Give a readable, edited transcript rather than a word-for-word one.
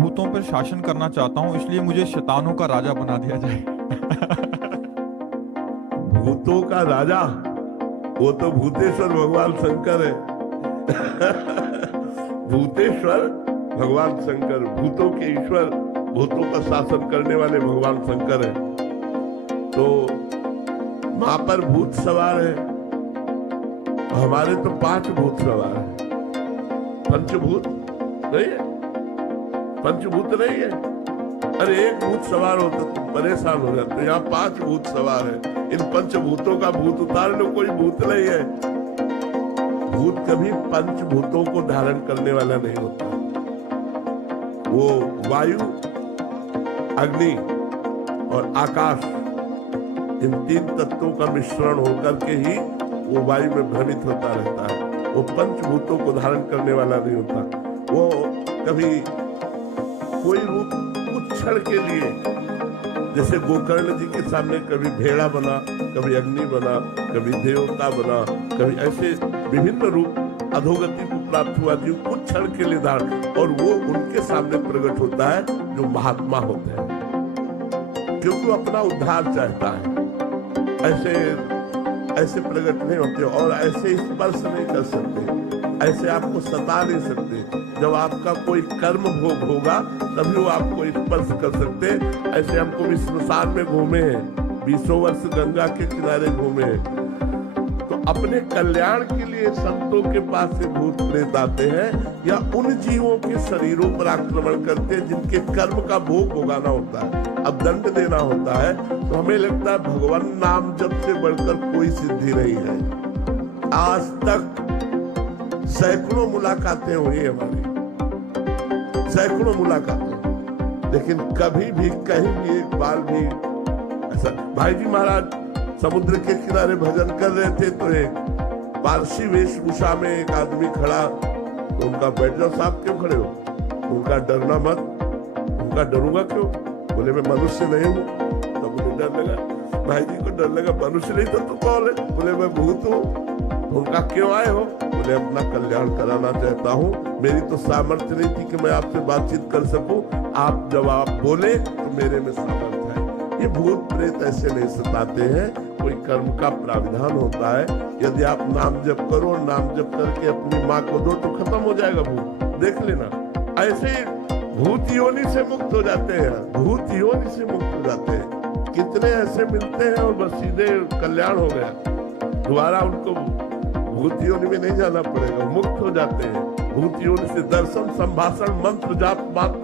भूतों पर शासन करना चाहता हूँ, इसलिए मुझे शैतानों का राजा बना दिया जाए। भूतों का राजा? वो तो भूतेश्वर भगवान शंकर है। भूतेश्वर भगवान शंकर, भूतों के ईश्वर, भूतों का शासन करने वाले भगवान शंकर है। तो मां पर भूत सवार है, हमारे तो 5 भूत सवार है। पंचभूत नहीं है, पंचभूत नहीं है। अरे एक भूत सवार हो तो तुम परेशान हो जाते। यहाँ 5 भूत सवार है। इन पंचभूतों का भूत उतार लो, कोई भूत नहीं है। भूत कभी पंचभूतों को धारण करने वाला नहीं होता। वो वायु, अग्नि और आकाश, इन 3 तत्वों का मिश्रण होकर के ही वो वायु में भ्रमित होता रहता है। वो पंचभूतों को धारण करने वाला नहीं होता। वो कभी कोई रूप कुछ क्षण के लिए, जैसे गोकर्ण जी के सामने कभी भेड़ा बना, कभी अग्नि बना, कभी देवता बना, कभी ऐसे विभिन्न रूप अधोगति को प्राप्त हुआ जी कुछ क्षण के लिए धारण, और वो उनके सामने प्रकट होता है जो महात्मा होते हैं, क्योंकि वो अपना उद्धार चाहता है। ऐसे प्रकट नहीं होते और ऐसे स्पर्श नहीं कर सकते, ऐसे आपको सता नहीं सकते। जब आपका कोई कर्म भोग होगा तभी वो आपको स्पर्श कर सकते। ऐसे हमको भी श्मशान में घूमे हैं, 20 वर्ष गंगा के किनारे घूमे हैं। तो अपने कल्याण के लिए संतों के पास से भूत प्रेत आते हैं, या उन जीवों के शरीरों पर आक्रमण करते हैं जिनके कर्म का भोग भोगाना होता है, अब दंड देना होता है। तो हमें लगता है भगवान नाम जप से बढ़कर कोई सिद्धि नहीं है। आज तक सैकड़ों मुलाकातें हुई हमारी, सैकड़ों मुलाकातें, लेकिन कभी भी कहीं भी एक बार भी ऐसा। भाई जी महाराज समुद्र के किनारे भजन कर रहे थे, तो एक पारसी वेशभूषा में एक आदमी खड़ा, तो उनका बैठ जाओ साहब, क्यों खड़े हो? उनका डरना मत। उनका डरूंगा क्यों? बोले मैं मनुष्य नहीं हूँ। तो मुझे डर लगा, भाई जी को डर लगा, मनुष्य नहीं तो तू कौन है? बोले मैं भूत हूँ। उनका क्यों आए हो? बोले अपना कल्याण कराना चाहता हूँ, मेरी तो सामर्थ्य नहीं थी कि मैं आपसे बातचीत कर सकूं, आप जब आप बोले तो मेरे में सामर्थ्य है। ये भूत प्रेत ऐसे नहीं सताते हैं, कोई कर्म का प्राविधान होता है। यदि आप नाम जप करो, नाम जप करके अपनी माँ को दो तो खत्म हो जाएगा भूत, देख लेना। ऐसे भूत योनि से मुक्त हो जाते हैं, भूत योनि से मुक्त हो जाते हैं। कितने ऐसे मिलते हैं और बस सीधे कल्याण हो गया, दोबारा उनको भूत योनि में नहीं जाना पड़ेगा, मुक्त हो जाते हैं। भूत योनि से दर्शन, संभाषण, मंत्र जाप मात्र